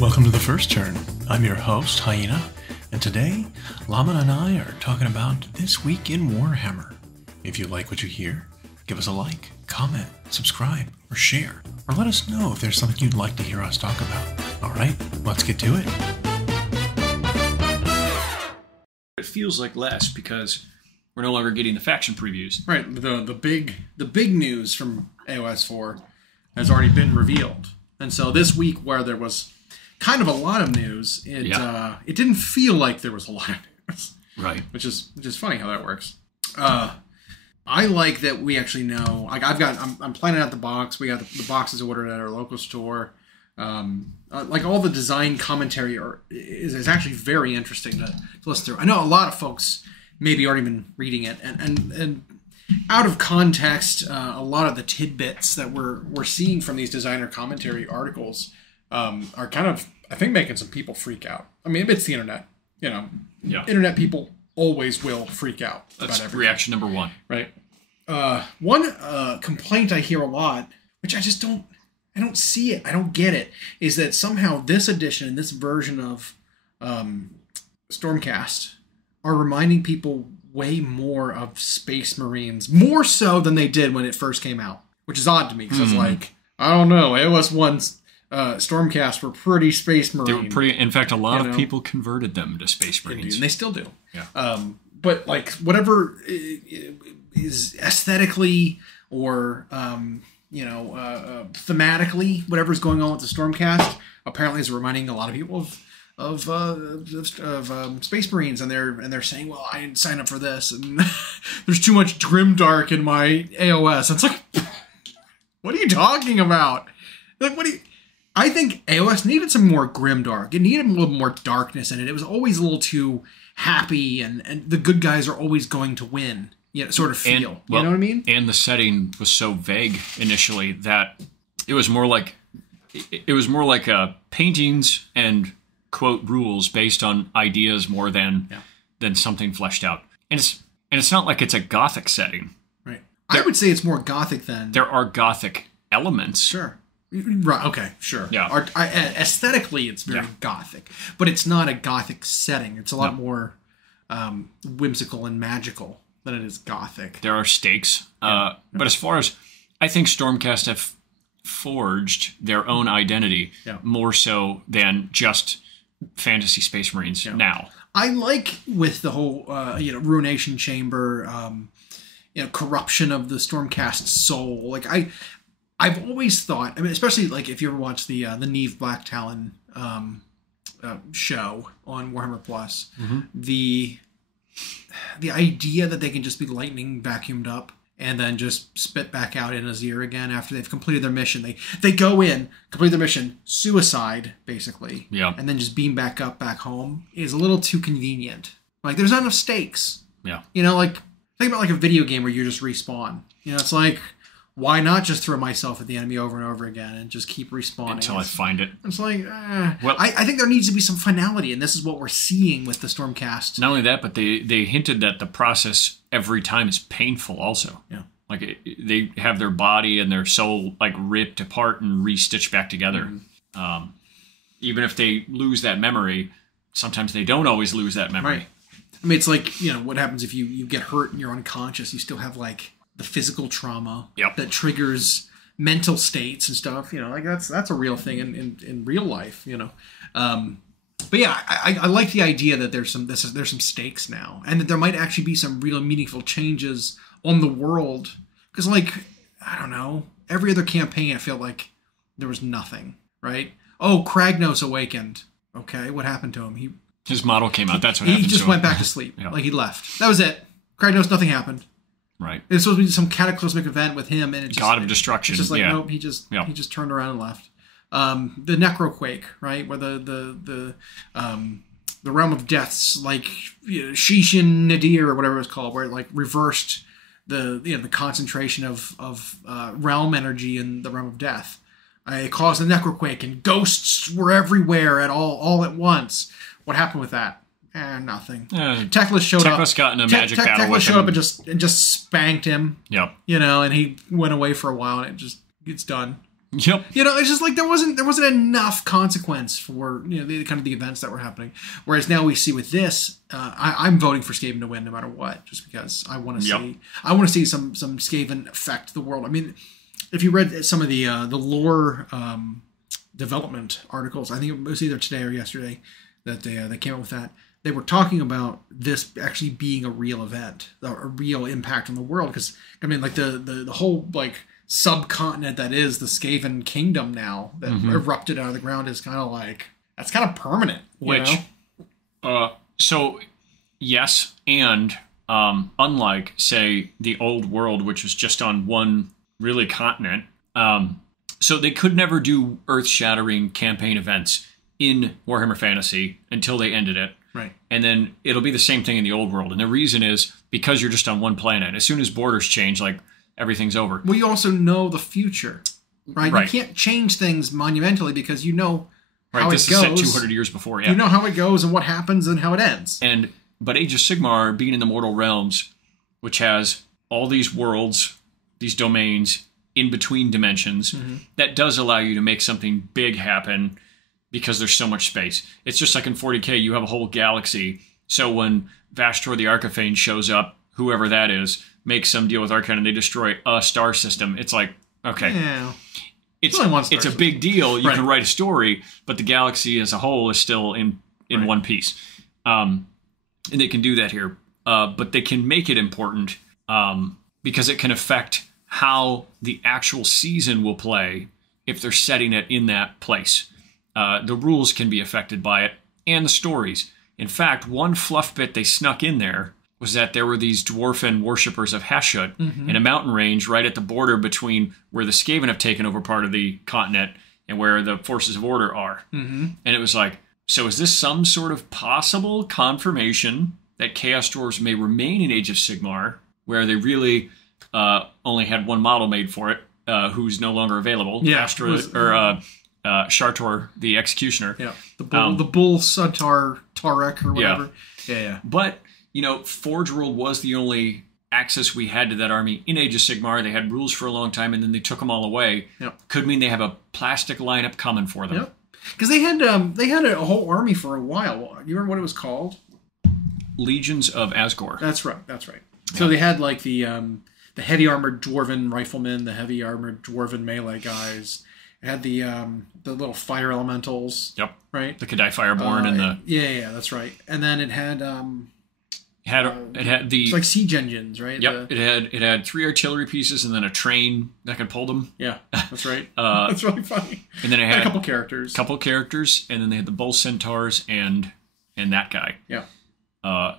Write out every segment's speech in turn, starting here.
Welcome to The First Turn. I'm your host, Hyena, and today, Llama and I are talking about This Week in Warhammer. If you like what you hear, give us a like, comment, subscribe, or share, or let us know if there's something you'd like to hear us talk about. Alright, let's get to it. It feels like less because we're no longer getting the faction previews. Right, the big news from AOS 4 has already been revealed. And so this week, where there was kind of a lot of news, it didn't feel like there was a lot of news. Right. Which is funny how that works. I like that we actually know. Like I'm planning out the box. We got the boxes ordered at our local store. Like all the design commentary is actually very interesting to listen through. I know a lot of folks maybe aren't even reading it, and out of context, a lot of the tidbits that we're seeing from these designer commentary articles are kind of, I think, making some people freak out. I mean, it's the internet, you know. Yeah. Internet people always will freak out. That's about everything. reaction number one. Right. One complaint I hear a lot, which I don't see it, I don't get it, is that somehow this edition, this version of Stormcast, are reminding people way more of Space Marines, more so than they did when it first came out, which is odd to me, because it's like, I don't know, AOS 1's Stormcast were pretty Space Marine. They were pretty. In fact, a lot of people converted them to Space Marines, and they still do. Yeah. But like whatever is aesthetically or thematically, whatever's going on with the Stormcast, apparently is reminding a lot of people of Space Marines, and they're saying, well, I didn't sign up for this, and there's too much grimdark in my AOS. It's like, what are you talking about? Like, I think AOS needed some more grimdark. It needed a little more darkness in it. It was always a little too happy, and the good guys are always going to win. Sort of feel. You know what I mean? And the setting was so vague initially that it was more like paintings and quote rules based on ideas more than something fleshed out. And it's not like it's a Gothic setting. Right. I would say it's more Gothic than there are Gothic elements. Sure. Right. Okay. Sure. Yeah. Aesthetically, it's very Gothic, but it's not a Gothic setting. It's a lot more whimsical and magical than it is Gothic. There are stakes, but as far as I think, Stormcast have forged their own identity more so than just fantasy Space Marines now. I like with the whole Ruination Chamber, corruption of the Stormcast soul. Like I've always thought, I mean, especially like if you ever watch the Neve Black Talon show on Warhammer Plus, the idea that they can just be lightning vacuumed up and then just spit back out in his ear again after they've completed their mission. They go in, complete their mission, suicide, basically, and then just beam back up, back home, is a little too convenient. Like, there's not enough stakes. Yeah. Like, think about like a video game where you just respawn. It's like, why not just throw myself at the enemy over and over again and just keep respawning until I find it? It's like, well, I think there needs to be some finality, and this is what we're seeing with the Stormcast. Not only that, but they hinted that the process every time is painful also. Yeah. Like, they have their body and their soul, like, ripped apart and re-stitched back together. Even if they lose that memory, sometimes they don't always lose that memory. Right. I mean, it's like, what happens if you get hurt and you're unconscious? You still have, like, the physical trauma that triggers mental states and stuff. Like that's a real thing in real life. But yeah, I like the idea that there's some stakes now, and that there might actually be some real meaningful changes on the world. Because, like, I don't know, every other campaign I feel like there was nothing. Right? Oh, Kragnos awakened. Okay, what happened to him? His model came out. That's what happened. He just went back to sleep. Like, he left. That was it. Kragnos, nothing happened. Right. It's supposed to be some cataclysmic event with him, and it's God of destruction. It's just like, nope, he just turned around and left. The Necroquake, right, where the realm of deaths, like Shishin Nadir or whatever it was called, where it like reversed the concentration of realm energy in the realm of death. It caused a Necroquake, and ghosts were everywhere all at once. What happened with that? Nothing. Teclis showed up. Teclis got in a magic battle Teclis with showed him. up and just spanked him. Yep. And he went away for a while, and it's done. Yep. It's just like there wasn't enough consequence for the kind of the events that were happening. Whereas now we see with this, I'm voting for Skaven to win no matter what, just because I want to see some Skaven affect the world. I mean, if you read some of the lore development articles, I think it was either today or yesterday that they came up with that. They were talking about this actually being a real event, a real impact on the world. Because I mean, like the whole like subcontinent that is the Skaven kingdom now that erupted out of the ground is kind of like that's kind of permanent. So yes, and unlike say the old world, which was just on one really continent, so they could never do earth-shattering campaign events in Warhammer Fantasy until they ended it. Right. And then it'll be the same thing in the old world. And the reason is because you're just on one planet. As soon as borders change, like everything's over. Well, you also know the future, right? You can't change things monumentally because you know how it goes. This is set 200 years before, yeah. You know how it goes and what happens and how it ends. But Age of Sigmar, being in the Mortal Realms, which has all these worlds, these domains in between dimensions, that does allow you to make something big happen because there's so much space. It's just like in 40K, you have a whole galaxy. So when Vastor the Archiphane shows up, whoever that is, makes some deal with Arcane and they destroy a star system, it's like, okay. Yeah. It's a big deal. You can write a story, but the galaxy as a whole is still in one piece. And they can do that here. But they can make it important because it can affect how the actual season will play if they're setting it in that place. The rules can be affected by it, and the stories. In fact, one fluff bit they snuck in there was that there were these dwarfen worshippers of Hashut in a mountain range right at the border between where the Skaven have taken over part of the continent and where the forces of order are. And it was like, so is this some sort of possible confirmation that Chaos Dwarves may remain in Age of Sigmar, where they really only had one model made for it, who's no longer available? Yeah. Shartor, the Executioner. Yeah. The Bull Suntar Tarek or whatever. Yeah. But, Forge World was the only access we had to that army in Age of Sigmar. They had rules for a long time, and then they took them all away. Yep. Could mean they have a plastic lineup coming for them. Yep. Because they had a whole army for a while. You remember what it was called? Legions of Asgore. That's right. So they had like the heavy armored dwarven riflemen, the heavy armored dwarven melee guys. It had the little fire elementals. Yep. Right. The Kadai Fireborn and the yeah, that's right. And then it had the it's like siege engines, right? Yep. It had 3 artillery pieces and then a train that could pull them. Yeah, that's right. That's really funny. And then it had a couple characters. And then they had the bull centaurs and that guy. Yeah.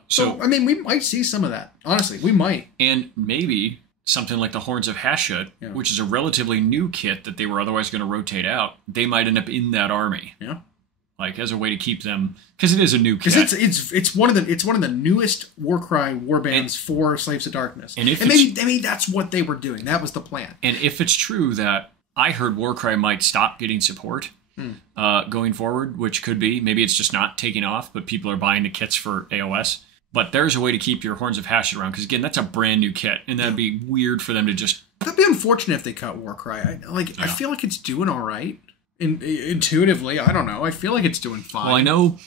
So I mean, we might see some of that. Honestly, we might. And maybe something like the Horns of Hashut, which is a relatively new kit that they were otherwise going to rotate out, they might end up in that army. Yeah. Like as a way to keep them, because it is a new kit. Because it's one of the newest Warcry warbands for Slaves of Darkness. And maybe that's what they were doing. That was the plan. And if it's true that I heard Warcry might stop getting support going forward, which could be, maybe it's just not taking off, but people are buying the kits for AOS. But there's a way to keep your Horns of Hashut around, because again, that's a brand new kit, and that'd be weird for them to just. That'd be unfortunate if they cut Warcry. I feel like it's doing all right. Intuitively, I don't know. I feel like it's doing fine. Well, I know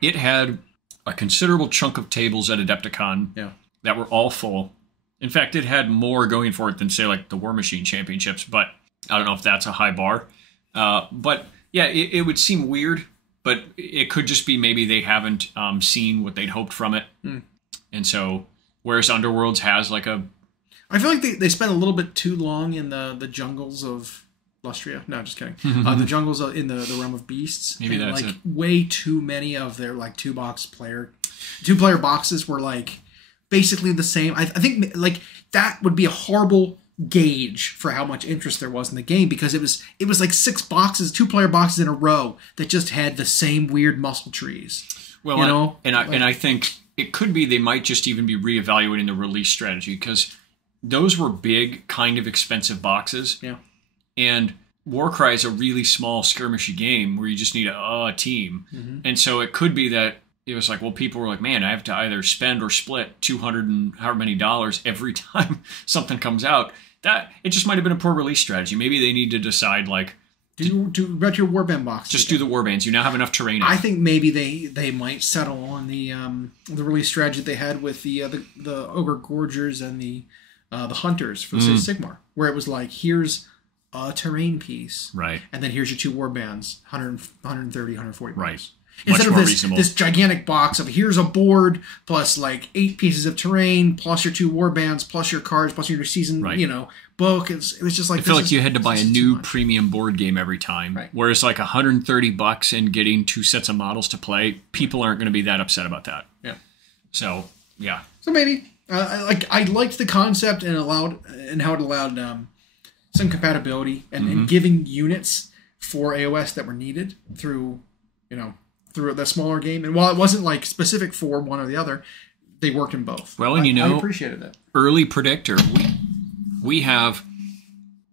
it had a considerable chunk of tables at Adepticon that were all full. In fact, it had more going for it than, say, like the War Machine Championships, but I don't know if that's a high bar. But yeah, it would seem weird, but it could just be maybe they haven't seen what they'd hoped from it. And so, whereas Underworlds has like a... I feel like they spent a little bit too long in the jungles of Lustria. No, just kidding. The jungles in the realm of beasts. Maybe that's like way too many of their like two-player boxes were like basically the same. I think like that would be a horrible gauge for how much interest there was in the game, because it was like 6 boxes, 2-player boxes in a row that just had the same weird muscle trees. Well, and I think it could be they might just even be reevaluating the release strategy, because those were big, kind of expensive boxes. Yeah. And Warcry is a really small skirmishy game where you just need a team. And so it could be that it was like, well, people were like, man, I have to either spend or split $200 and however many dollars every time something comes out. that it just might have been a poor release strategy. Maybe they need to decide like do about your warband box. Just do the warbands. You now have enough terrain. I think maybe they might settle on the release strategy they had with the Ogre Gorgers and the Hunters for say Sigmar, where it was like, here's a terrain piece, right, and then here's your 2 warbands, 130, 140 points. Right. Instead of this gigantic box of here's a board plus like 8 pieces of terrain plus your 2 warbands plus your cards plus your season book. It was just like, I feel like you had to buy a new premium board game every time. Right. Whereas like $130 and getting 2 sets of models to play, people aren't going to be that upset about that. Yeah. So yeah. So maybe I liked the concept and how it allowed some compatibility and giving units for AOS that were needed through the smaller game. And while it wasn't like specific for one or the other, they worked in both. Well, and I appreciated it. Early predictor, we have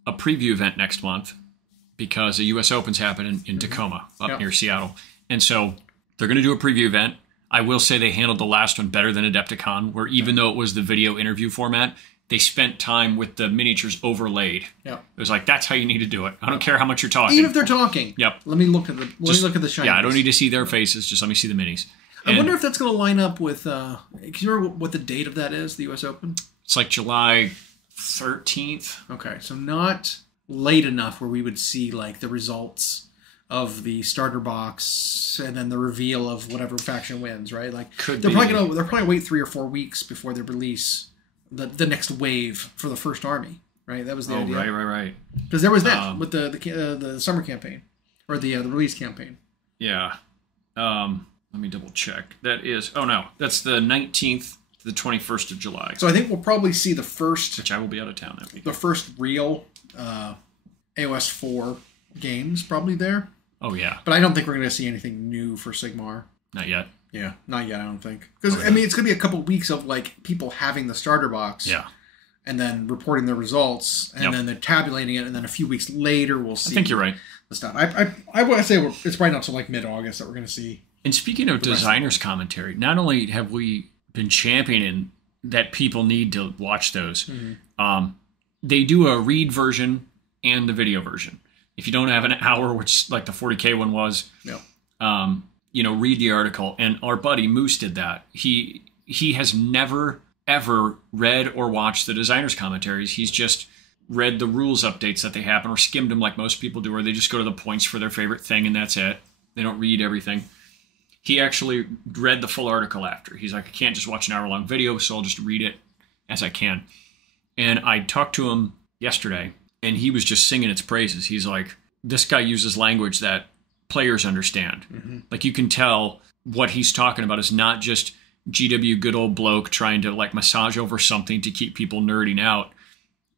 a preview event next month because the U.S. Open's happening in Tacoma up near Seattle. And so they're going to do a preview event. I will say they handled the last one better than Adepticon, where even though it was the video interview format, they spent time with the miniatures overlaid. Yeah. It was like, that's how you need to do it. I don't care how much you're talking. Even if they're talking. Yep. Let me look at the shiny. Yeah, I don't need to see their faces. Just let me see the minis. I wonder if that's going to line up with, can you remember what the date of that is, the U.S. Open? It's like July 13th. Okay, so not late enough where we would see like the results of the starter box and then the reveal of whatever faction wins, right? Like they're probably wait 3 or 4 weeks before they release the next wave for the first army, right? That was the idea. Right. Because there was that with the summer campaign or the release campaign. Yeah. Let me double check. That's the 19th to the 21st of July. So I think we'll probably see the first, which I will be out of town that week. The first real AOS 4 games probably there. Oh yeah. But I don't think we're going to see anything new for Sigmar. Not yet. Yeah, not yet, I don't think. Because, it's going to be a couple weeks of, like, people having the starter box. Yeah. And then reporting the results. And then they're tabulating it. And then a few weeks later, we'll see. I think you're right. The stuff. I want to say it's probably not until, like, mid-August that we're going to see. And speaking of designers' commentary, not only have we been championing that people need to watch those, they do a read version and the video version. If you don't have an hour, which, like, the 40K one was... Yeah. Read the article. And our buddy Moose did that. He has never, ever read or watched the designers' commentaries. He's just read the rules updates that they happen or skimmed them like most people do, or they just go to the points for their favorite thing and that's it. They don't read everything. He actually read the full article after. He's like, I can't just watch an hour-long video, so I'll just read it as I can. And I talked to him yesterday, and he was just singing its praises. He's like, this guy uses language that players understand. Like, you can tell what he's talking about is not just GW good old bloke trying to like massage over something to keep people nerding out.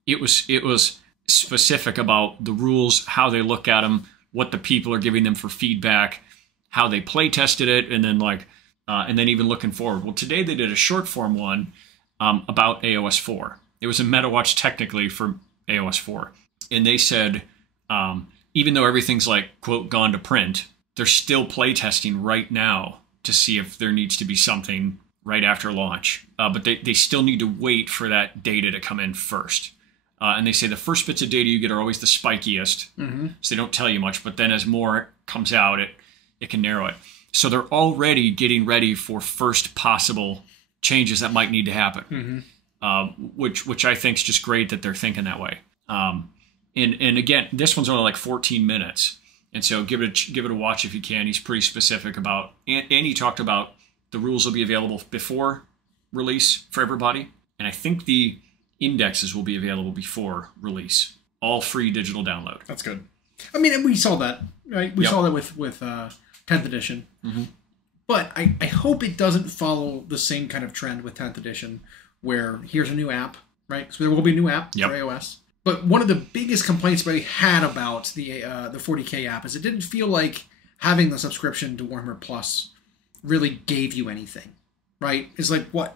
It was specific about the rules, how they look at them, what the people are giving them for feedback, how they play tested it, and then even looking forward. Well, today they did a short form one about AOS 4. It was a Metawatch technically for AOS 4, and they said even though everything's like, quote, gone to print, they're still playtesting right now to see if there needs to be something right after launch. But they still need to wait for that data to come in first. And they say the first bits of data you get are always the spikiest, so they don't tell you much. But then as more comes out, it can narrow it. So they're already getting ready for first possible changes that might need to happen, which I think is just great that they're thinking that way. And again, this one's only like 14 minutes. And so give it a watch if you can. He's pretty specific about, and he talked about the rules will be available before release for everybody. And I think the indexes will be available before release. All free digital download. That's good. I mean, and we saw that, right? We saw that with 10th edition. But I hope it doesn't follow the same kind of trend with 10th edition where here's a new app, right? So there will be a new app for AOS. But one of the biggest complaints we had about the 40K app is it didn't feel like having the subscription to Warhammer Plus really gave you anything, right? It's like, what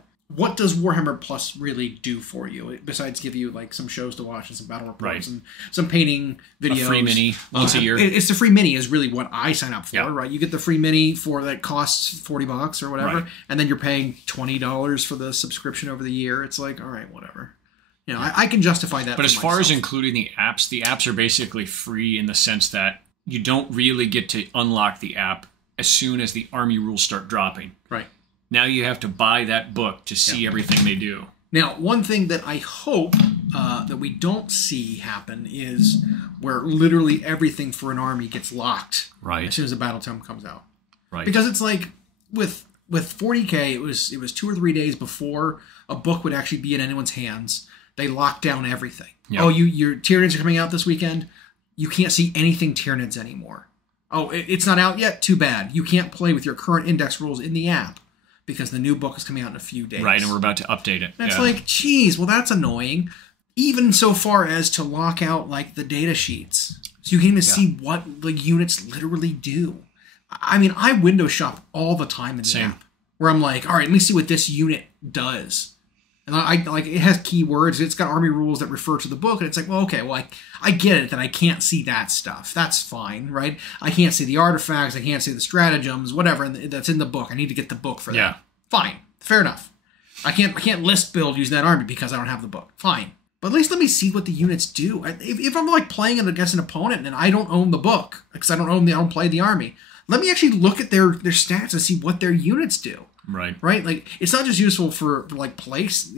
does Warhammer Plus really do for you besides give you like some shows to watch and some battle reports and some painting videos? A free mini once a year. It's the free mini is really what I sign up for, right? You get the free mini that costs $40 or whatever, and then you're paying $20 for the subscription over the year. It's like, all right, whatever. I can justify that. But as far as including the apps are basically free in the sense that you don't really get to unlock the app as soon as the army rules start dropping. Right. Now you have to buy that book to see everything they do. Now, one thing that I hope that we don't see happen is where literally everything for an army gets locked as soon as a battle tome comes out. Right. Because it's like with 40K, it was 2 or 3 days before a book would actually be in anyone's hands. They locked down everything. Yep. Oh, your Tyranids are coming out this weekend. You can't see anything Tyranids anymore. Oh, it's not out yet? Too bad. You can't play with your current index rules in the app because the new book is coming out in a few days. Right, and we're about to update it. It's like, geez, well, that's annoying. Even so far as to lock out, like, the data sheets. So you can even see what the units literally do. I mean, I window shop all the time in the app. Where I'm like, all right, let me see what this unit does. And I like, it has keywords. It's got army rules that refer to the book. And it's like, well, okay, well, I get it that I can't see that stuff. That's fine, right? I can't see the artifacts. I can't see the stratagems, whatever that's in the book. I need to get the book for that. Fine. Fair enough. I can't list build using that army because I don't have the book. Fine. But at least let me see what the units do. If I'm like playing against an opponent and I don't own the book because I don't play the army, let me actually look at their stats and see what their units do. Right. Like, it's not just useful for like place,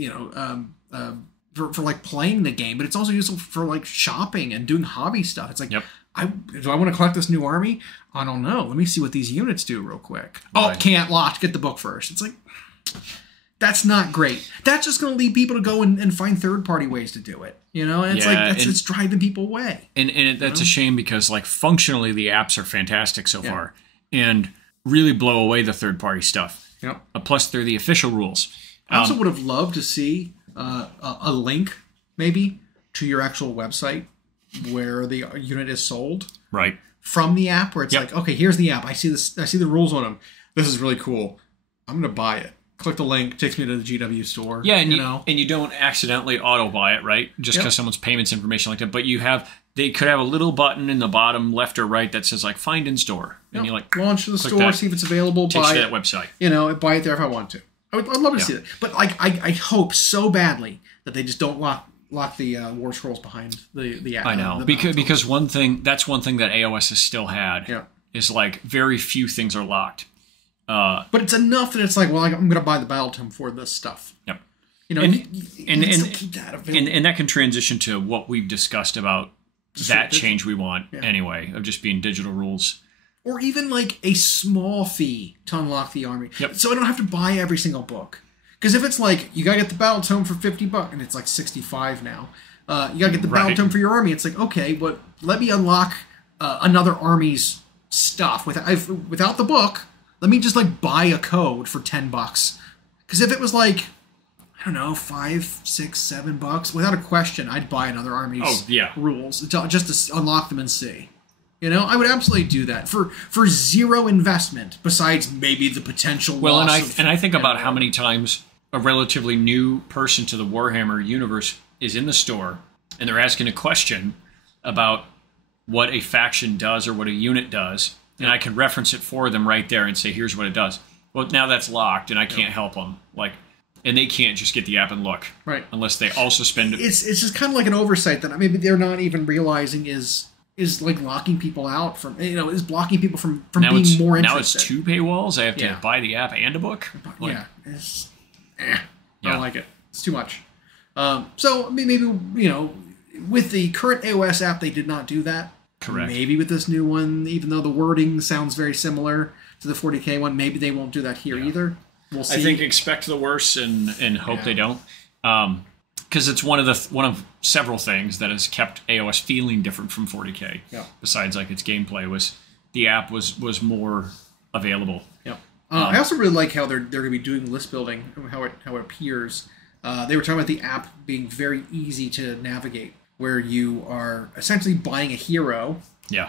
for like playing the game, but it's also useful for like shopping and doing hobby stuff. It's like, do I want to collect this new army? I don't know. Let me see what these units do real quick. Right. Oh, can't locked. Get the book first. It's like, that's not great. That's just going to lead people to go and find third-party ways to do it. And it's it's driving people away. And that's a shame because like functionally the apps are fantastic so far and really blow away the third-party stuff. Yep. Plus, they're the official rules. I also would have loved to see a link, maybe, to your actual website where the unit is sold. Right. From the app, where it's like, okay, here's the app. I see this. I see the rules on them. This is really cool. I'm going to buy it. Click the link. Takes me to the GW store. Yeah, and you don't accidentally auto buy it, right? Just because someone's payments information like that. But they could have a little button in the bottom left or right that says like find in store, and you like launch to the store, see if it's available. Takes you to that website. Buy it there if I want to. I'd love to see that. But like I hope so badly that they just don't lock the Warscrolls behind the app. I know because one thing that AOS has still had is like very few things are locked. But it's enough that it's like, well, I'm going to buy the battle tome for this stuff. Yep. And keep that available. And that can transition to what we've discussed about that change we want anyway, of just being digital rules. Or even like a small fee to unlock the army. Yep. So I don't have to buy every single book. Because if it's like, you got to get the battle tome for $50, and it's like 65 now. You got to get the battle tome for your army. It's like, okay, but let me unlock another army's stuff without the book. Let me just like buy a code for $10. Because if it was like, I don't know, $5, $6, $7, without a question, I'd buy another army's rules just to unlock them and see. I would absolutely do that for zero investment besides maybe the potential. Well, loss and I think about how many times a relatively new person to the Warhammer universe is in the store and they're asking a question about what a faction does or what a unit does. And I can reference it for them right there and say, here's what it does. Well, now that's locked, and I can't help them. And they can't just get the app and look. Right. Unless they also spend... It's just kind of like an oversight that maybe they're not even realizing is like locking people out from... is blocking people from being more interested. Now it's 2 paywalls. I have to buy the app and a book? I don't like it. It's too much. So maybe, with the current AOS app, they did not do that. Correct. Maybe with this new one, even though the wording sounds very similar to the 40K one, maybe they won't do that here either. We'll see. I think expect the worst and hope they don't, because it's one of several things that has kept AOS feeling different from 40K. Yeah. Besides, like its gameplay the app was more available. Yeah. I also really like how they're going to be doing list building, how it appears. They were talking about the app being very easy to navigate, where you are essentially buying a hero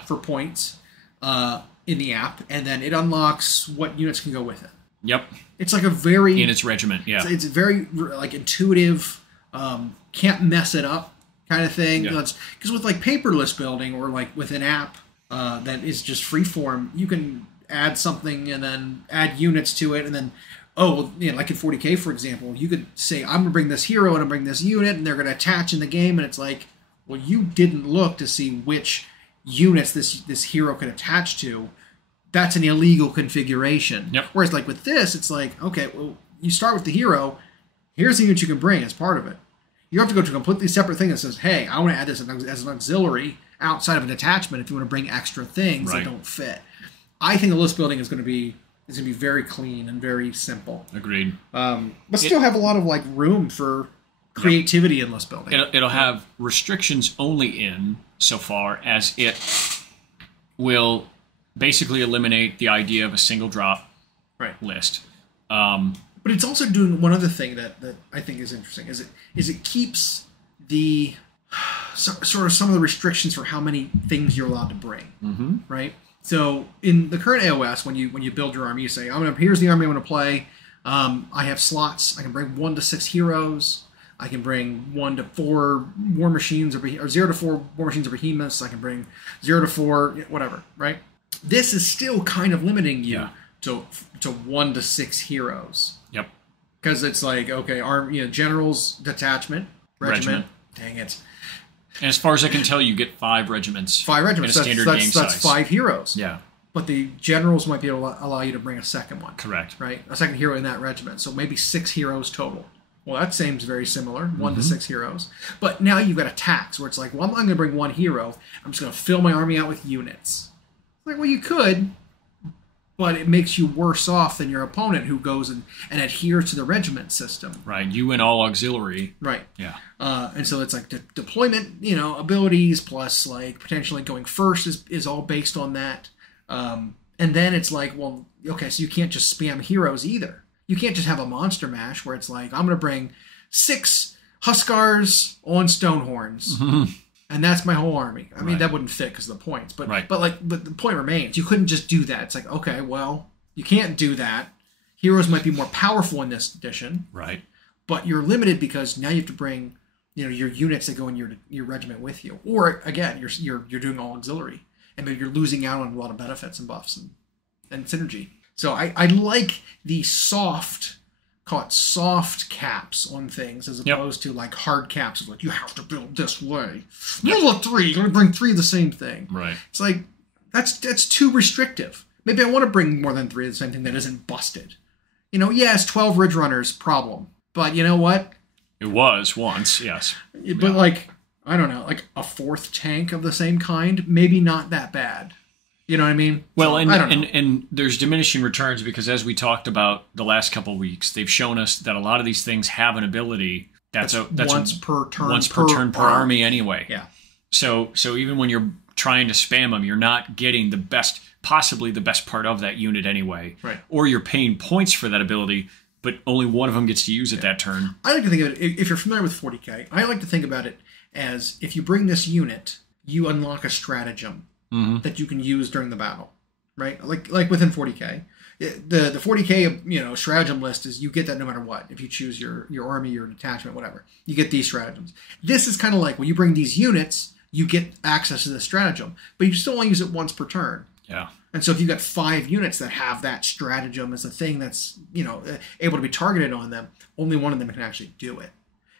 for points in the app, and then it unlocks what units can go with it. Yep. It's like a very... In its regiment, It's very like intuitive, can't mess it up kind of thing. Because with like paper list building or like with an app that is just freeform, you can add something and then add units to it and then oh, well, like in 40K, for example, you could say, I'm going to bring this hero and I'm bring this unit, and they're going to attach in the game, and it's like, well, you didn't look to see which units this hero could attach to. That's an illegal configuration. Yep. Whereas like with this, it's like, okay, well, you start with the hero. Here's the unit you can bring as part of it. You have to go to a completely separate thing that says, hey, I want to add this as an auxiliary outside of an attachment if you want to bring extra things that don't fit. I think the list building is going to be very clean and very simple. Agreed. But still have a lot of like room for creativity in list building. It'll have restrictions only in so far as it will basically eliminate the idea of a single drop list. But it's also doing one other thing that I think is interesting. Is it keeps the sort of some of the restrictions for how many things you're allowed to bring, right? So in the current AOS, when you build your army, you say, here's the army I'm going to play. I have slots. I can bring 1 to 6 heroes. I can bring 1 to 4 war machines or 0 to 4 war machines or behemoths. I can bring 0 to 4 whatever, right? This is still kind of limiting you to 1 to 6 heroes. Yep. Because it's like, okay, generals, detachment, regiment. Dang it. And as far as I can tell, you get 5 regiments. 5 regiments. In a standard game size. That's 5 heroes. Yeah. But the generals might be able to allow you to bring a second one. Correct. Right? A second hero in that regiment. So maybe 6 heroes total. Well, that seems very similar. 1 to 6 heroes. But now you've got a tax where it's like, well, I'm not going to bring 1 hero. I'm just going to fill my army out with units. Like, well, you could, but it makes you worse off than your opponent who goes and adheres to the regiment system. Right. You and all auxiliary. Right. Yeah. And so it's like deployment, abilities plus like potentially going first is all based on that. And then it's like, well, okay, so you can't just spam heroes either. You can't just have a monster mash where it's like, I'm going to bring 6 Huskars on Stonehorns. And that's my whole army. I mean, that wouldn't fit because of the points. But but the point remains. You couldn't just do that. It's like, okay, well, you can't do that. Heroes might be more powerful in this edition. Right. But you're limited because now you have to bring, your units that go in your regiment with you. Or again, you're doing all auxiliary. And maybe you're losing out on a lot of benefits and buffs and synergy. So I like the soft caps on things as opposed to like hard caps of like, you have to build this way. Rule of 3, you're going to bring 3 of the same thing. Right. It's like, that's too restrictive. Maybe I want to bring more than 3 of the same thing that isn't busted. Yes, 12 Ridge Runners, problem. But you know what? It was once, yes. But like, I don't know, like a 4th tank of the same kind, maybe not that bad. You know what I mean? Well, and there's diminishing returns because as we talked about the last couple of weeks, they've shown us that a lot of these things have an ability that's once per turn per army anyway. Yeah. So even when you're trying to spam them, you're not getting possibly the best part of that unit anyway. Right. Or you're paying points for that ability, but only one of them gets to use it that turn. I like to think of it, if you're familiar with 40K, I like to think about it as if you bring this unit, you unlock a stratagem. That you can use during the battle, right? Like within 40K, the 40K stratagem list is you get that no matter what. If you choose your army, your detachment, whatever, you get these stratagems. This is kind of like when you bring these units, you get access to the stratagem, but you still only use it once per turn. Yeah. And so if you've got 5 units that have that stratagem as a thing that's able to be targeted on them, only one of them can actually do it.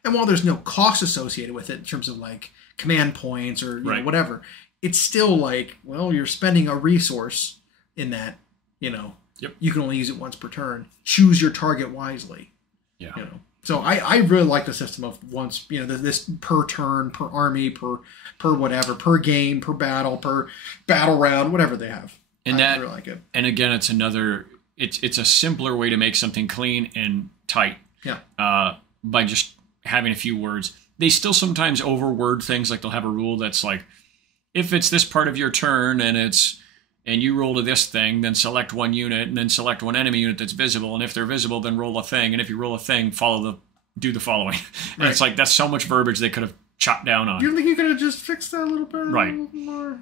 And while there's no cost associated with it in terms of like command points or whatever. It's still like, well, you're spending a resource in that, you can only use it once per turn. Choose your target wisely. Yeah. So I really like the system of once, this per turn, per army, per whatever, per game, per battle round, whatever they have. And I really like it. And again, it's a simpler way to make something clean and tight. Yeah. By just having a few words. They still sometimes overword things, like they'll have a rule that's like, if it's this part of your turn and you roll to this thing, then select one unit and then select one enemy unit that's visible. And if they're visible, then roll a thing. And if you roll a thing, do the following. And it's like, that's so much verbiage they could have chopped down on. You think you could have just fixed that a little bit? Right. A little more?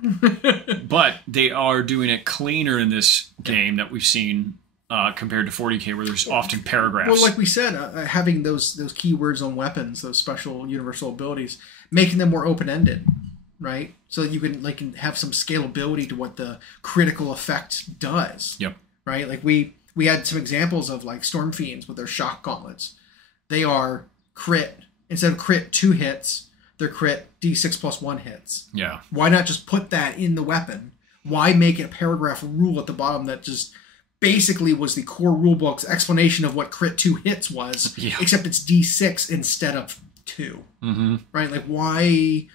But they are doing it cleaner in this game that we've seen compared to 40K, where there's often paragraphs. Well, like we said, having those keywords on weapons, those special universal abilities, making them more open-ended. Right, so that you can have some scalability to what the critical effect does. Yep. Right, like we we had some examples of like Storm Fiends with their shock gauntlets. They are crit, instead of crit 2 hits, they're crit D6 plus 1 hits. Yeah. Why not just put that in the weapon? Why make it a paragraph rule at the bottom that just basically was the core rulebook's explanation of what crit 2 hits was, except it's D6 instead of 2. Mm-hmm. Right? Like, why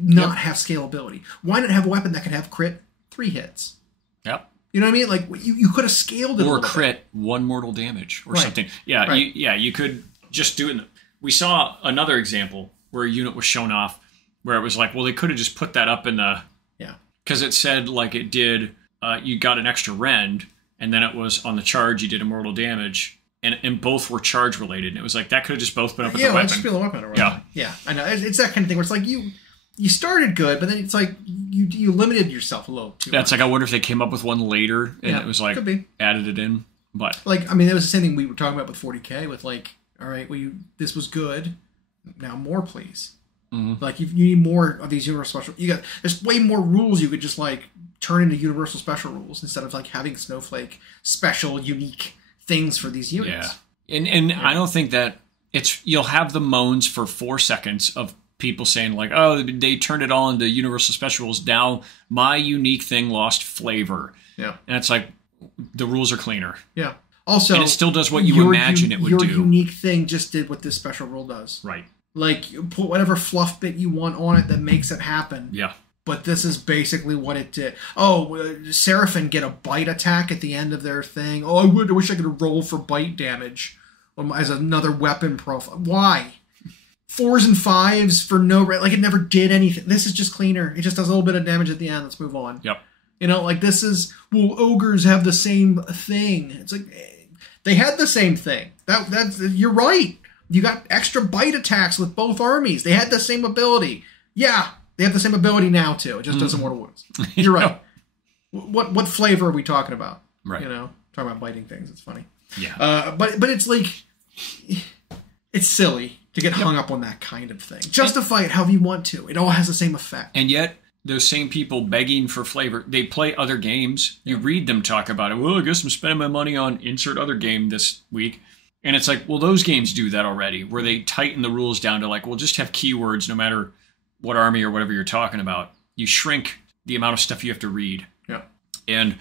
not have scalability? Why not have a weapon that can have crit 3 hits? Yep. You know what I mean? Like, you could have scaled it or crit 1 mortal damage or something. Yeah, right. You could just do it. We saw another example where a unit was shown off where it was like, well, they could have just put that up in the... Yeah. Because it said, like, it did, you got an extra rend, and then it was on the charge, you did immortal damage, and both were charge related. And it was like, that could have just both been up with the weapon. Just be the weapon. Yeah. Yeah, I know. It's that kind of thing where it's like, you started good, but then it's like, you limited yourself a little too much. It's like, I wonder if they came up with one later, and it was like, could be. Added it in. But like, I mean, that was the same thing we were talking about with 40k, with like, all right, well, this was good, now more, please. Mm-hmm. Like, you need more of these universal special. There's way more rules you could just like turn into universal special rules instead of like having Snowflake special, unique things for these units. Yeah, and I don't think that you'll have the moans for 4 seconds of people saying like, oh, they turned it all into universal special rules. Now my unique thing lost flavor. Yeah, and it's like the rules are cleaner. Yeah. Also, and it still does what you imagine it would do. Your unique thing just did what this special rule does. Right. Like, you put whatever fluff bit you want on it that makes it happen. Yeah. But this is basically what it did. Oh, Seraphim get a bite attack at the end of their thing. Oh, I wish I could roll for bite damage as another weapon profile. Why? 4s and 5s for no... Like, it never did anything. This is just cleaner. It just does a little bit of damage at the end. Let's move on. Yep. You know, like, this is... Well, ogres have the same thing. It's like... They had the same thing. That's you're right. You got extra bite attacks with both armies. They had the same ability. Yeah, they have the same ability now too. It just does mortal wounds. You're right. What flavor are we talking about? Right. You know, talking about biting things. It's funny. Yeah. But it's like, it's silly to get hung up on that kind of thing. Justify it however you want to. It all has the same effect. And yet, those same people begging for flavor, they play other games. You read them talk about it. Well, I guess I'm spending my money on insert other game this week. And it's like, well, those games do that already, where they tighten the rules down to like, well, just have keywords no matter what army or whatever you're talking about. You shrink the amount of stuff you have to read. Yeah. And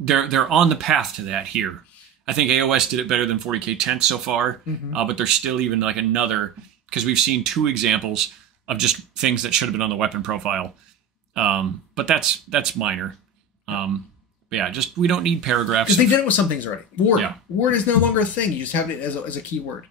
they're on the path to that here. I think AOS did it better than 40k 10th so far, but there's still even like another, because we've seen 2 examples of just things that should have been on the weapon profile. But that's minor. But yeah, just we don't need paragraphs. Because they did it with some things already. Ward. Yeah. Ward is no longer a thing. You just have it as a keyword.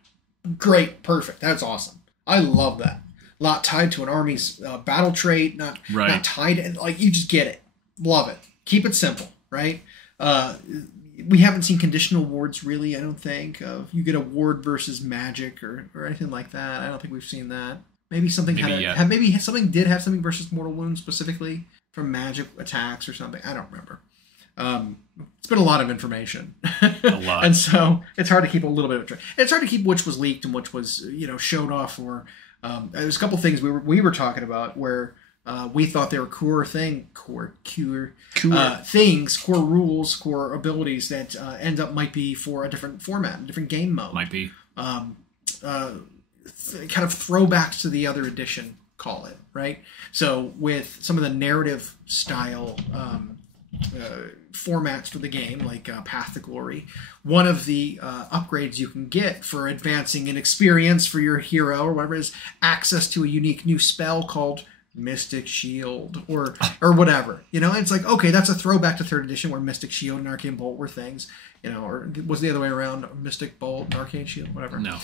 Great. Perfect. That's awesome. I love that. A lot tied to an army's battle trait, not tied to, like, you just get it. Love it. Keep it simple, right? We haven't seen conditional wards really, I don't think. You get a ward versus magic or anything like that. I don't think we've seen that. Maybe something maybe something did have something versus mortal wounds specifically from magic attacks or something. I don't remember. It's been a lot of information. A lot. And so it's hard to keep a little bit of track. It's hard to keep which was leaked and which was, shown off. Or there's a couple things we were talking about where we thought they were core things, core rules, core abilities that end up might be for a different format, a different game mode. Might be. Kind of throwbacks to the other edition, call it, right? So with some of the narrative style formats for the game, like Path to Glory, one of the upgrades you can get for advancing an experience for your hero or whatever is access to a unique new spell called Mystic Shield or whatever. It's like, okay, that's a throwback to 3rd edition where Mystic Shield and Arcane Bolt were things. Or was it the other way around? Mystic Bolt and Arcane Shield, whatever. No.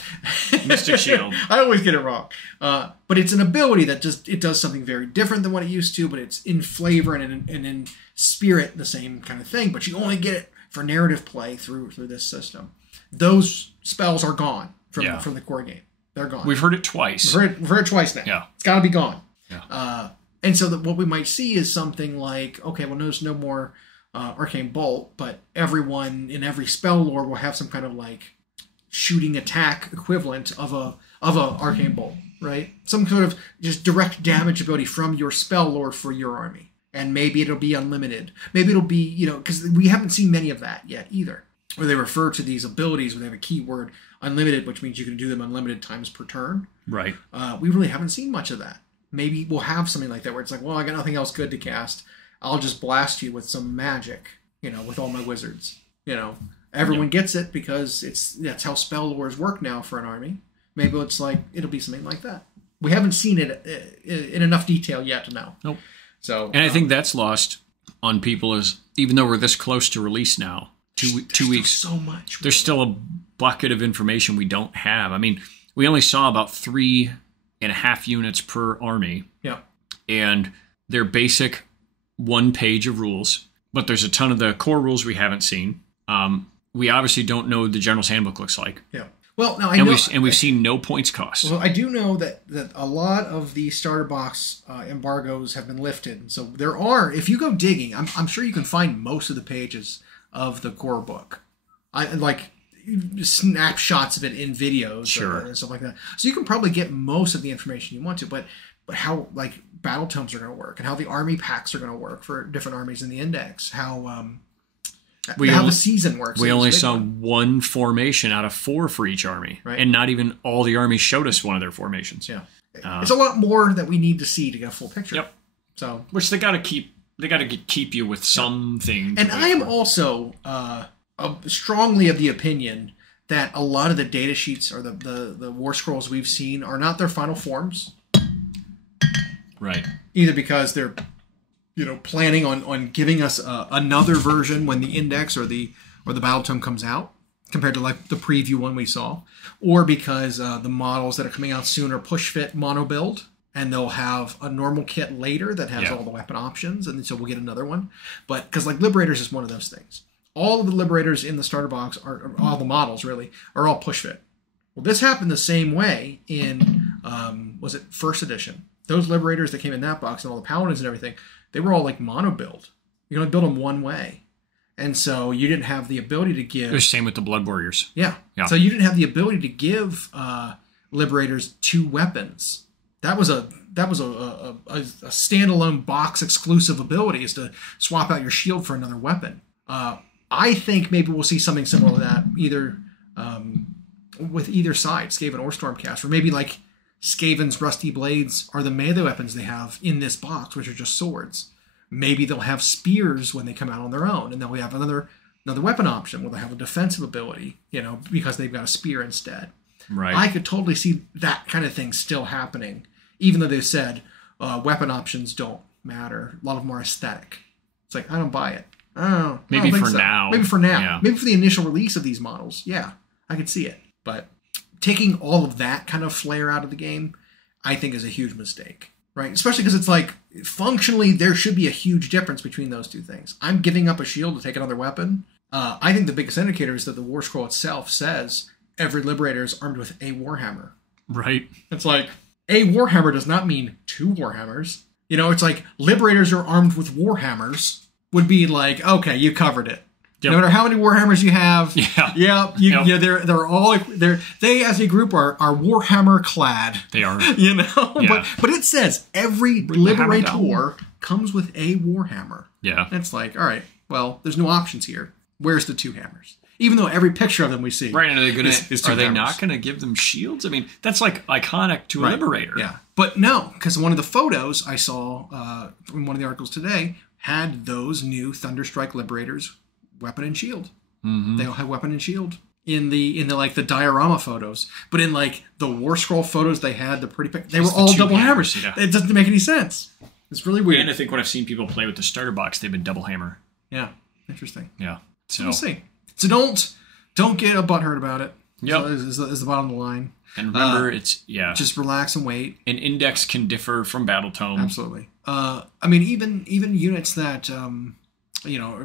Mystic Shield. I always get it wrong. But it's an ability that it does something very different than what it used to, but it's in flavor and in spirit the same kind of thing. But you only get it for narrative play through this system. Those spells are gone from the core game. They're gone. We've heard it twice. We've heard it twice now. Yeah. It's got to be gone. Yeah. And so what we might see is something like, okay, well, there's no more Arcane Bolt, but everyone in every spell lore will have some kind of like shooting attack equivalent of a Arcane Bolt, right? Some sort of just direct damage ability from your spell lore for your army. And maybe it'll be unlimited. Maybe it'll be, because we haven't seen many of that yet either. where they refer to these abilities where they have a keyword unlimited, which means you can do them unlimited times per turn. Right. We really haven't seen much of that. Maybe we'll have something like that where it's like, well, I got nothing else good to cast. I'll just blast you with some magic, with all my wizards. Everyone gets it because that's how spell lores work now for an army. Maybe it'll be something like that. We haven't seen it in enough detail yet to know. Nope. So, and I think that's lost on people is even though we're this close to release now, two weeks, so much. There's still a bucket of information we don't have. I mean, we only saw about 3.5 units per army. Yeah. And they're basic 1 page of rules, but there's a ton of the core rules we haven't seen. We obviously don't know what the General's Handbook looks like. Yeah. Well, now we've seen no points cost. Well, I do know that a lot of the starter box embargoes have been lifted. So there are, if you go digging, I'm sure you can find most of the pages of the core book. I like snapshots of it in videos, sure, and stuff like that. So you can probably get most of the information you want to. But how battletomes are going to work, and how the army packs are going to work for different armies in the index, how the season works. We only saw one formation out of 4 for each army, right? And not even all the armies showed us one of their formations. Yeah, it's a lot more that we need to see to get a full picture. Yep. So, which they got to keep you with something. And I am also strongly of the opinion that a lot of the data sheets or the Warscrolls we've seen are not their final forms. Right. Either because they're planning on giving us another version when the index or the battletome comes out, compared to the preview one we saw, or because the models that are coming out soon are push fit mono build, and they'll have a normal kit later that has all the weapon options, and so we'll get another one. But because Liberators is one of those things. All of the Liberators in the starter box all the models really are all push fit. Well, this happened the same way in was it first edition? Those Liberators that came in that box and all the Paladins and everything, they were all mono build. You can only build them one way. And so you didn't have the ability to give... It was the same with the Blood Warriors. Yeah. So you didn't have the ability to give Liberators 2 weapons. That was a standalone box exclusive ability, is to swap out your shield for another weapon. I think maybe we'll see something similar to that, either with either side, Skaven or Stormcast, or maybe Skaven's Rusty Blades are the melee weapons they have in this box, which are just swords. Maybe they'll have spears when they come out on their own, and they'll have another weapon option where they'll have a defensive ability, because they've got a spear instead. Right. I could totally see that kind of thing still happening, even though they've said weapon options don't matter. A lot of them are aesthetic. It's I don't buy it. Maybe for now. Maybe for now. Yeah. Maybe for the initial release of these models. Yeah, I could see it. But taking all of that kind of flair out of the game, I think is a huge mistake. Right? Especially because it's functionally, there should be a huge difference between those two things. I'm giving up a shield to take another weapon. I think the biggest indicator is that the War Scroll itself says every Liberator is armed with a Warhammer. Right. It's a Warhammer does not mean 2 Warhammers. It's Liberators are armed with Warhammers would be okay, you covered it. Yep. No matter how many Warhammers you have, they as a group are Warhammer clad. They are, But it says every Liberator comes with a Warhammer. Yeah, and it's all right. Well, there's no options here. Where's the 2 hammers? Even though every picture of them we see, right? Are they not going to give them shields? I mean, that's iconic to a Liberator. Yeah, but no, because one of the photos I saw from one of the articles today had those new Thunderstrike Liberators. Weapon and shield. Mm-hmm. They all have weapon and shield in the diorama photos, but in the War Scroll photos they had they were all double hammers. Yeah. It doesn't make any sense. It's really weird. And I think when I've seen people play with the starter box, they've been double hammer. Yeah, interesting. Yeah, so we'll see. So don't get a butthurt about it. Yep, is the bottom of the line. And remember, just relax and wait. An index can differ from Battletome. Absolutely. I mean, even units that.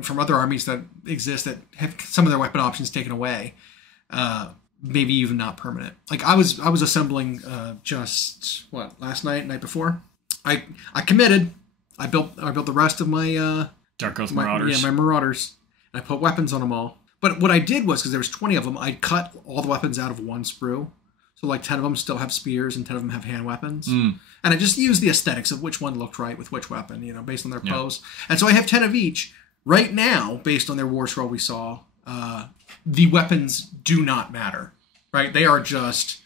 From other armies that exist that have some of their weapon options taken away, maybe even not permanent. I was assembling last night before. I committed. I built the rest of my Dark Oath Marauders. My Marauders. And I put weapons on them all. But what I did was, because there was 20 of them, I cut all the weapons out of one sprue. So 10 of them still have spears and 10 of them have hand weapons. And I just used the aesthetics of which one looked right with which weapon, based on their pose. And so I have 10 of each. Right now, based on their War Scroll we saw, the weapons do not matter, right? They are just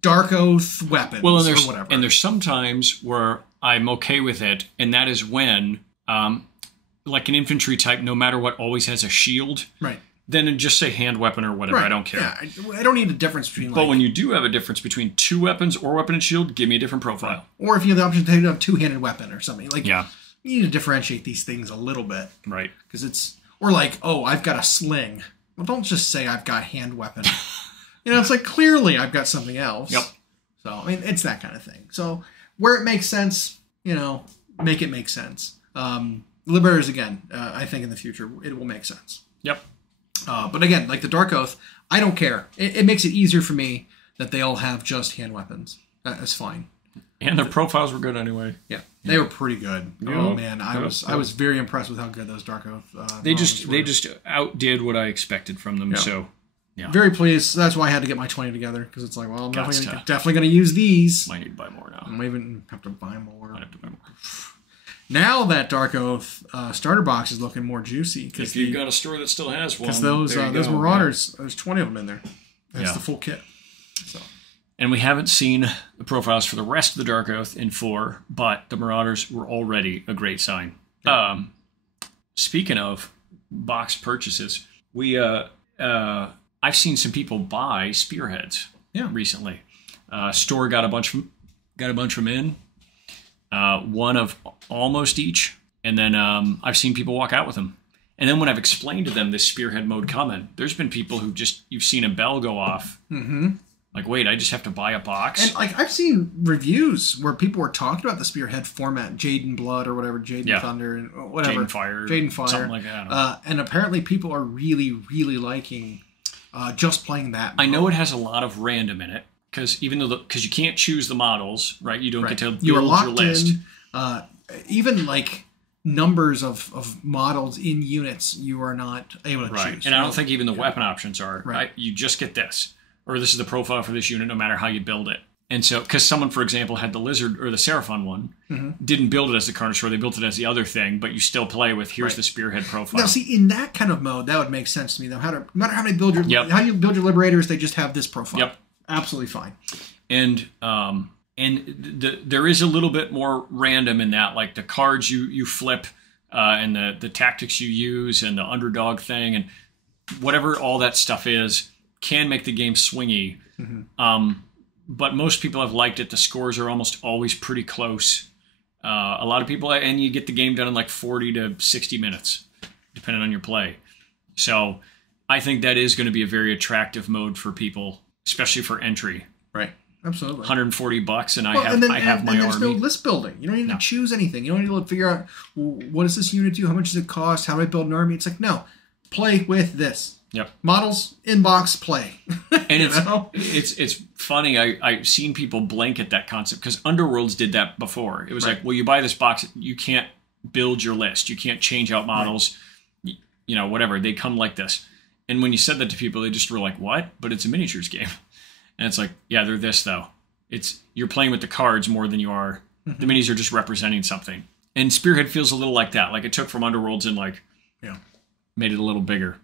Dark Oath weapons or whatever. And there's sometimes where I'm okay with it, and that is when, like an infantry type, no matter what, always has a shield. Right. Then just say hand weapon or whatever. Right. I don't care. Yeah, I don't need a difference between. But when you do have a difference between 2 weapons or weapon and shield, give me a different profile. Or if you have the option to have a 2-handed weapon or something, like you need to differentiate these things a little bit, right? Because it's I've got a sling. Well, don't just say I've got hand weapon. It's like clearly I've got something else. Yep. So I mean, it's that kind of thing. So where it makes sense, make it make sense. Liberators again, I think in the future it will make sense. Yep. But again, like the Dark Oath, I don't care. It makes it easier for me that they all have just hand weapons. That's fine. And their profiles were good anyway. Yeah, they were pretty good. Oh man, I was very impressed with how good those Dark Oath. They just outdid what I expected from them. Yeah. So yeah, very pleased. That's why I had to get my 20 together, because it's like, well, I'm definitely going to use these. Might need to buy more now. I might even have to buy more. Might have to buy more. Now that Dark Oath starter box is looking more juicy. If you've got a store that still has one, because those Marauders, there's 20 of them in there. That's the full kit. So. And we haven't seen the profiles for the rest of the Dark Oath in 4, but the Marauders were already a great sign. Yeah. Speaking of box purchases, I've seen some people buy spearheads recently. Store got a bunch from them in. One of almost each, and then I've seen people walk out with them. And then when I've explained to them this spearhead mode coming, there's been people who you've seen a bell go off. Mm-hmm. Like, wait, I just have to buy a box? And I've seen reviews where people were talking about the spearhead format, Jade and Blood or whatever, Jade and Thunder and whatever. Jade and Fire. Something like that. And apparently people are really, really liking just playing that mode. I know it has a lot of random in it. Because because you can't choose the models, right? You don't get to build your list. Even like numbers of models in units, you are not able to choose. And I don't think even the weapon options are. Right. You just get this, or this is the profile for this unit, no matter how you build it. And so, because someone, for example, had the Lizard or the Seraphon one, didn't build it as the Carnosaur, they built it as the other thing, but you still play with here's the Spearhead profile. Now, see, in that kind of mode, that would make sense to me. Though, no matter how you build your Liberators, they just have this profile. Yep. Absolutely fine. And there is a little bit more random in that, like the cards you flip, and the tactics you use, and the underdog thing, and whatever all that stuff is, can make the game swingy. Mm-hmm. But most people have liked it. The scores are almost always pretty close. A lot of people, and you get the game done in like 40 to 60 minutes, depending on your play. So I think that is going to be a very attractive mode for people, especially for entry. Right. Absolutely. $140, and I have my there's army. No list building. You don't need to choose anything. You don't need to figure out, what does this unit do? How much does it cost? How do I build an army? It's like, no, play with this. Yep. Models, inbox, play. And it's funny. I've seen people blank at that concept, because Underworlds did that before. It was like, well, you buy this box, you can't build your list. You can't change out models. Right. Whatever. They come like this. And when you said that to people, they just were like, what? But it's a miniatures game. And it's like, yeah, they're this, though. You're playing with the cards more than you are. Mm-hmm. The minis are just representing something. And Spearhead feels a little like that. Like it took from Underworlds and made it a little bigger.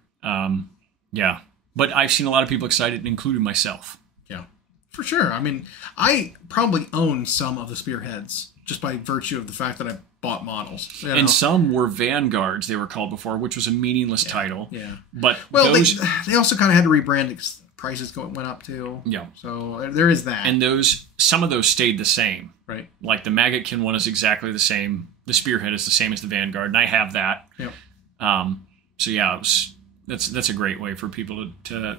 Yeah. But I've seen a lot of people excited, including myself. Yeah, for sure. I mean, I probably own some of the Spearheads just by virtue of the fact that I bought models. And some were Vanguards, they were called before, which was a meaningless title. Yeah. But they also kind of had to rebrand because prices went up too. Yeah. So there is that. And some of those stayed the same. Right. Like the Maggotkin one is exactly the same. The Spearhead is the same as the Vanguard, and I have that. Yep. So yeah, that's a great way for people to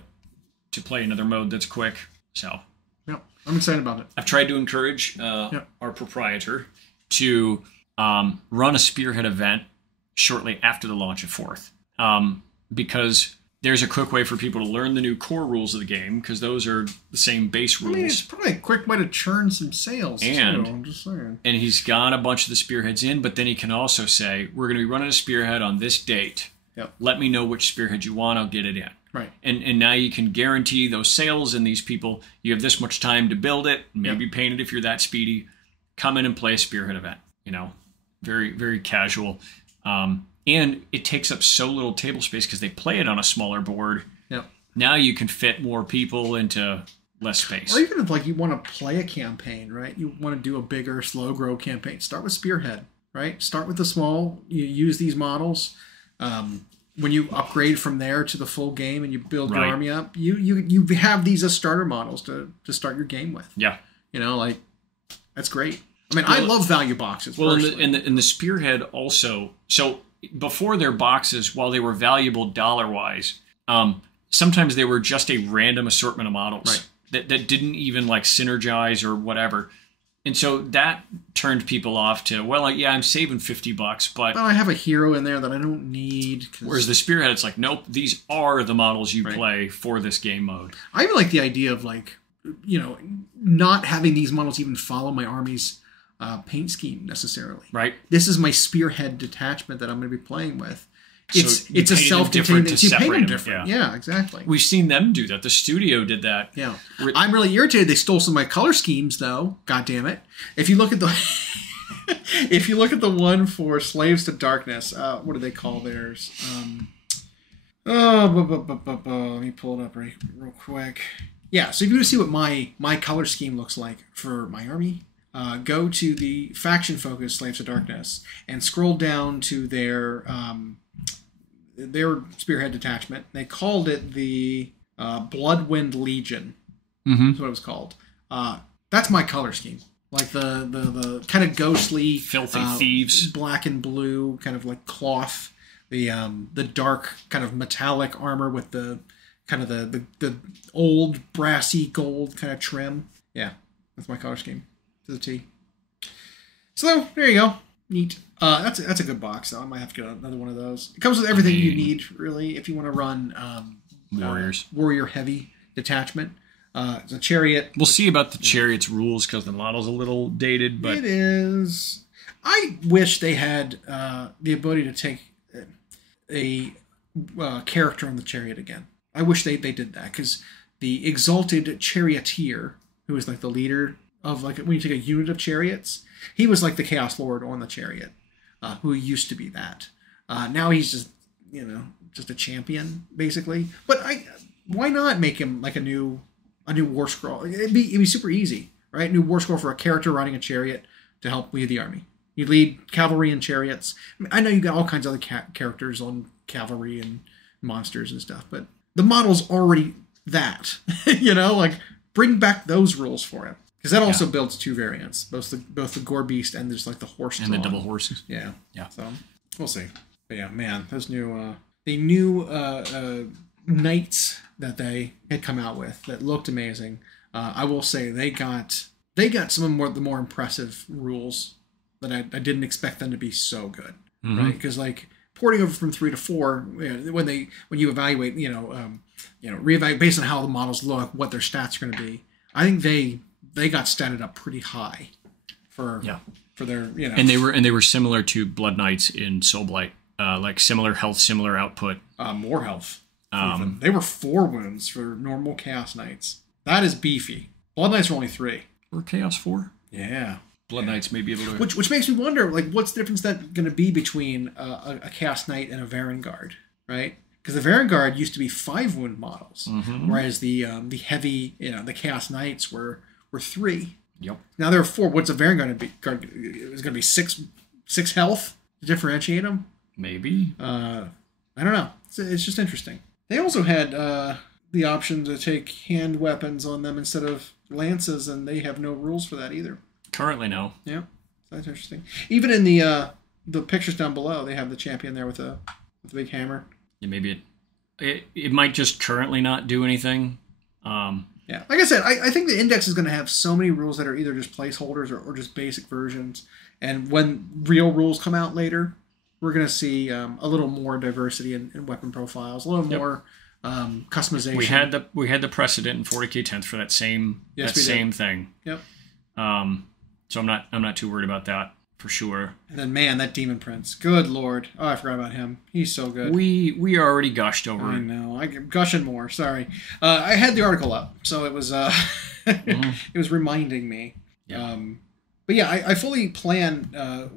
play another mode that's quick. So. Yep. I'm excited about it. I've tried to encourage our proprietor to run a Spearhead event shortly after the launch of 4th, because there's a quick way for people to learn the new core rules of the game, because those are the same base rules. I mean, it's probably a quick way to churn some sales, too. I'm just saying. And he's got a bunch of the Spearheads in, but then he can also say, we're going to be running a Spearhead on this date. Yep. Let me know which Spearhead you want, I'll get it in. Right. And now you can guarantee those sales, and these people, you have this much time to build it, maybe paint it if you're that speedy. Come in and play a Spearhead event. Very, very casual. And it takes up so little table space because they play it on a smaller board. Yep. Now you can fit more people into less space. Or even if like you want to play a campaign, right? You want to do a bigger, slow grow campaign. Start with Spearhead, right? Start with the small. You use these models. When you upgrade from there to the full game and you build your army up, you have these as starter models to start your game with. Yeah. You know, like, that's great. I mean, I love value boxes. Well, in the Spearhead also, so before their boxes, while they were valuable dollar-wise, sometimes they were just a random assortment of models that didn't even like synergize or whatever. And so that turned people off to, well, like, yeah, I'm saving $50, but I have a hero in there that I don't need. Whereas the Spearhead, it's like, nope, these are the models you play for this game mode. I even like the idea of, like, you know, not having these models even follow my army's paint scheme necessarily. Right. This is my Spearhead detachment that I'm going to be playing with. It's a self-contained thing. You paint them different. Yeah, exactly. We've seen them do that. The studio did that. Yeah. I'm really irritated they stole some of my color schemes, though. God damn it. If you look at the if you look at the one for Slaves to Darkness, what do they call theirs? Let me pull it up real quick. Yeah, so if you want to see what my color scheme looks like for my army, go to the faction focus Slaves to Darkness and scroll down to their Spearhead detachment. They called it the Bloodwind Legion. That's what it was called. That's my color scheme. Like the kind of ghostly, filthy thieves, black and blue, kind of like cloth. The dark kind of metallic armor with the kind of the old brassy gold kind of trim. Yeah, that's my color scheme to the T. So there you go. Neat. That's a good box, though. I might have to get another one of those. It comes with everything you need, really, if you want to run warrior heavy detachment. It's a chariot. We'll see about the chariot's rules because the model's a little dated, but it is. I wish they had the ability to take a character on the chariot again. I wish they did that, because the exalted charioteer, who is like the leader of, like, when you take a unit of chariots, he was like the Chaos Lord on the chariot. Who used to be that. Now he's just, just a champion, basically. But why not make him like a new Warscroll? It'd be super easy, right? New Warscroll for a character riding a chariot to help lead the army. You lead cavalry and chariots. I know you got all kinds of other characters on cavalry and monsters and stuff, but the model's already that. Like, bring back those rules for him. Because that also builds two variants, both the Gore Beast and there's like the horse and the double horses. Yeah. Yeah. So we'll see. But yeah, man, those new knights that they had come out with that looked amazing. I will say they got some of the more impressive rules that I didn't expect them to be so good, right? Because like porting over from 3 to 4, when you evaluate, reevaluate based on how the models look, what their stats are going to be. I think they got statted up pretty high for their, and they were similar to Blood Knights in Soulblight, like similar health, similar output, more health. They were 4 wounds for normal Chaos Knights. That is beefy. Blood Knights were only 3. Or Chaos 4. Yeah. Blood Knights may be able to, which makes me wonder, like, what's the difference that going to be between a Chaos Knight and a Varangard, right? Because the Varangard used to be 5 wound models, whereas the heavy, the Chaos Knights were 3. Yep. Now there are 4. What's a Varangard going to be? Is going to be 6 health to differentiate them? Maybe. I don't know. It's just interesting. They also had the option to take hand weapons on them instead of lances, and they have no rules for that either. Currently, no. Yeah, that's interesting. Even in the pictures down below, they have the champion there with the big hammer. Yeah, maybe it might just currently not do anything. Yeah, like I said, I think the index is going to have so many rules that are either just placeholders or just basic versions. And when real rules come out later, we're going to see a little more diversity in weapon profiles, a little more customization. We had the precedent in 40K 10th for that same thing. Yep. So I'm not too worried about that for sure. And then, man, that Demon Prince, good lord! Oh, I forgot about him. He's so good. We already gushed over. I know. I'm gushing more. Sorry. I had the article up, so it was it was reminding me. Yeah. But yeah, I fully plan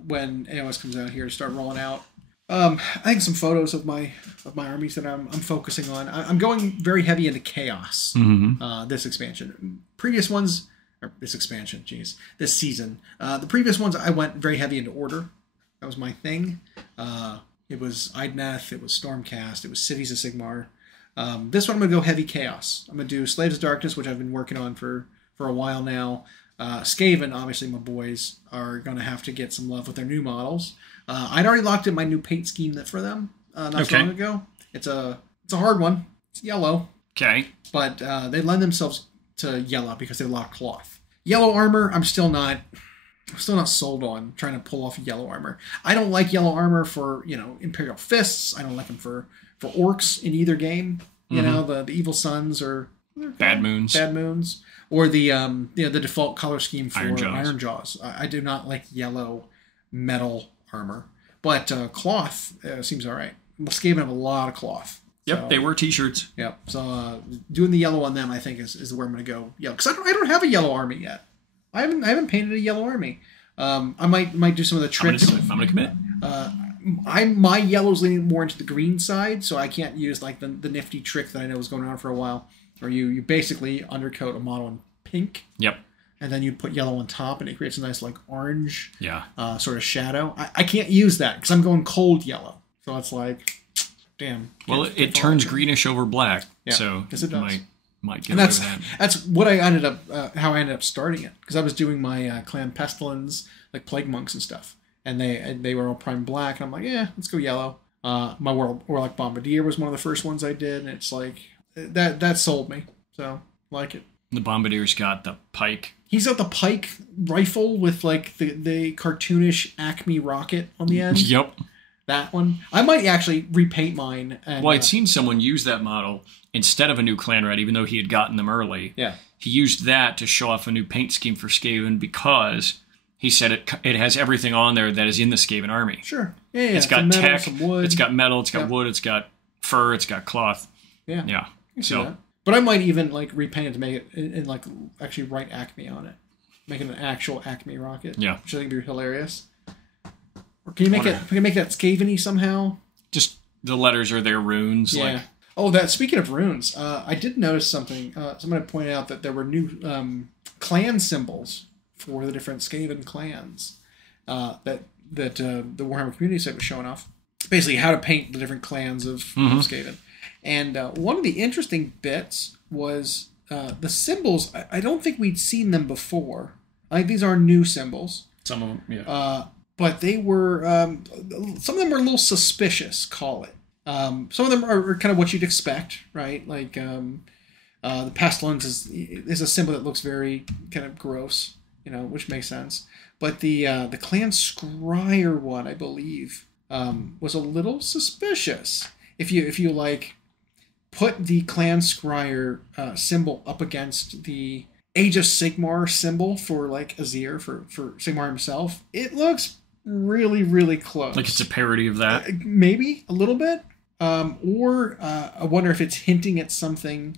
when AOS comes out here to start rolling out I think some photos of my armies that I'm focusing on. I'm going very heavy into chaos. This expansion, previous ones, or this expansion, this season. The previous ones I went very heavy into order. That was my thing. It was Idneth, it was Stormcast, it was Cities of Sigmar. This one I'm gonna go heavy chaos. I'm gonna do Slaves of Darkness, which I've been working on for a while now. Skaven, obviously my boys are gonna have to get some love with their new models. I'd already locked in my new paint scheme for them not so long ago. It's a hard one. It's yellow. Okay. But they lend themselves to yellow because they lock cloth. Yellow armor, I'm still not sold on trying to pull off yellow armor. I don't like yellow armor for, Imperial Fists. I don't like them for orcs in either game. You know, the Evil Suns or Bad Moons. Or the default color scheme for Iron Jaws. I do not like yellow metal armor. But cloth seems all right. Skaven have a lot of cloth. Yep, so, they wear t-shirts. Yep. So doing the yellow on them, I think, is where I'm going to go. Yeah, because I don't have a yellow army yet. I haven't painted a yellow army. I might do some of the tricks. I'm gonna commit. My yellow's leaning more into the green side, so I can't use like the nifty trick that I know was going on for a while, where you basically undercoat a model in pink. Yep. And then you put yellow on top, and it creates a nice like orange, sort of shadow. I can't use that because I'm going cold yellow, so it's like, damn. Well, it turns greenish over black, so yes, it does. Might get and away with that. That's what I ended up, how I ended up starting it, because I was doing my clan pestilence, like plague monks and stuff, and they were all prime black, and I'm like, yeah, let's go yellow. My Warlock Bombardier was one of the first ones I did, and it's like that sold me, so like it. The Bombardier's got the pike. He's got the pike rifle with like the cartoonish Acme rocket on the end. Yep. That one. I might actually repaint mine. And, I'd seen someone use that model instead of a new clan red, even though he had gotten them early. Yeah. He used that to show off a new paint scheme for Skaven because he said it has everything on there that is in the Skaven army. Sure. Yeah. It's got metal, tech, some wood. it's got metal, it's got wood, it's got fur, it's got cloth. Yeah. Yeah. So. But I might even like repaint it to make it and like actually write Acme on it, make it an actual Acme rocket. Yeah. Which I think would be hilarious. Or can you make it? Can you make that Skaven-y somehow? Just the letters are their runes. Yeah. Like. Oh, speaking of runes, I did notice something. Somebody pointed out that there were new clan symbols for the different Skaven clans that the Warhammer community site was showing off. Basically, how to paint the different clans of Skaven. And one of the interesting bits was the symbols. I don't think we'd seen them before. I think these are new symbols. Some of them, yeah. But they were, some of them were a little suspicious, call it. Some of them are kind of what you'd expect, right? Like the pestilence is a symbol that looks very kind of gross, which makes sense. But the clan scryer one, I believe, was a little suspicious. If you like put the clan scryer symbol up against the Age of Sigmar symbol for like Azir for Sigmar himself, it looks really, really close. Like it's a parody of that? Maybe a little bit. Or I wonder if it's hinting at something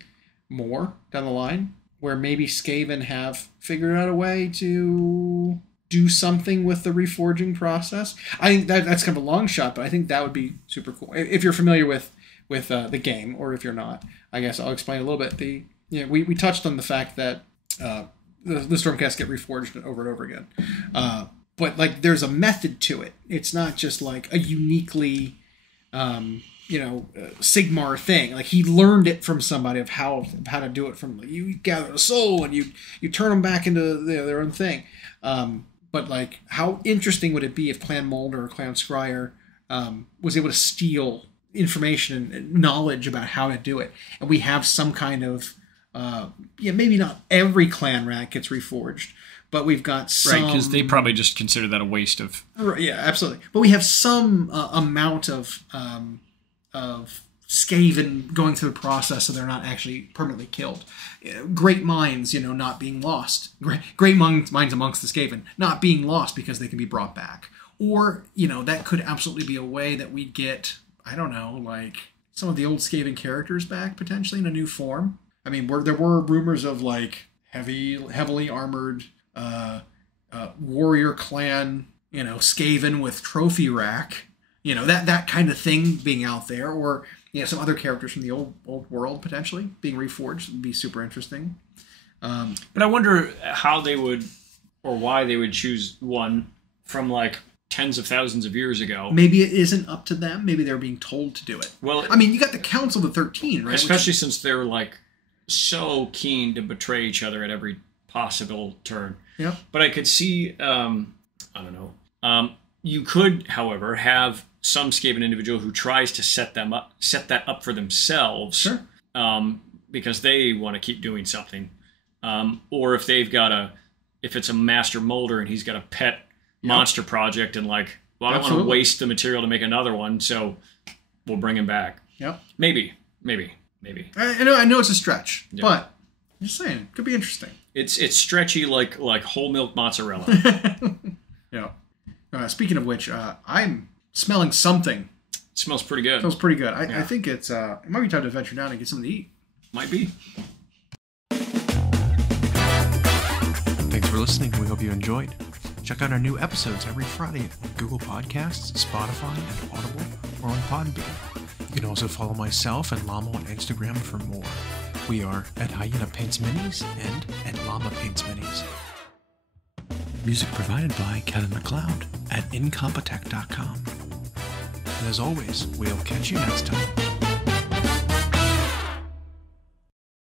more down the line, where maybe Skaven have figured out a way to do something with the reforging process. I think that's kind of a long shot, but I think that would be super cool. If you're familiar with the game, or if you're not, I guess I'll explain a little bit. We touched on the fact that the Stormcast get reforged over and over again. But like there's a method to it. It's not just like a uniquely Sigmar thing. Like he learned it from somebody of how to do it. From you gather a soul and you turn them back into their own thing. But like how interesting would it be if Clan Molder or Clan Scryer was able to steal information and knowledge about how to do it, and we have some kind of maybe not every clan rat gets reforged, but we've got some... Right, because they probably just consider that a waste of... Yeah, absolutely. But we have some amount of Skaven going through the process so they're not actually permanently killed. Great minds, not being lost. Great minds amongst the Skaven not being lost because they can be brought back. Or, that could absolutely be a way that we get, I don't know, like some of the old Skaven characters back potentially in a new form. I mean, there were rumors of like heavily armored warrior clan, Skaven with trophy rack that kind of thing being out there, or some other characters from the old world potentially being reforged would be super interesting. But I wonder how they would, or why they would choose one from like tens of thousands of years ago. Maybe it isn't up to them. Maybe they're being told to do it. Well, I mean, you got the Council of the 13, right? Especially since they're like so keen to betray each other at every possible turn. Yeah. But I could see, I don't know. You could, however, have some Skaven individual who tries to set that up for themselves. Sure. Because they want to keep doing something. Or if if it's a master molder and he's got a pet monster project and I don't want to waste the material to make another one, so we'll bring him back. Yep. Maybe. I know it's a stretch, but I'm just saying, could be interesting. It's stretchy like whole milk mozzarella. Yeah. Speaking of which, I'm smelling something. It smells pretty good. It smells pretty good. I think it might be time to venture down and get something to eat. Might be. Thanks for listening. We hope you enjoyed. Check out our new episodes every Friday on Google Podcasts, Spotify, and Audible, or on Podbean. You can also follow myself and Llama on Instagram for more. We are at Hyena Paints Minis and at Llama Paints Minis. Music provided by Kevin MacLeod at incompetech.com. And as always, we'll catch you next time.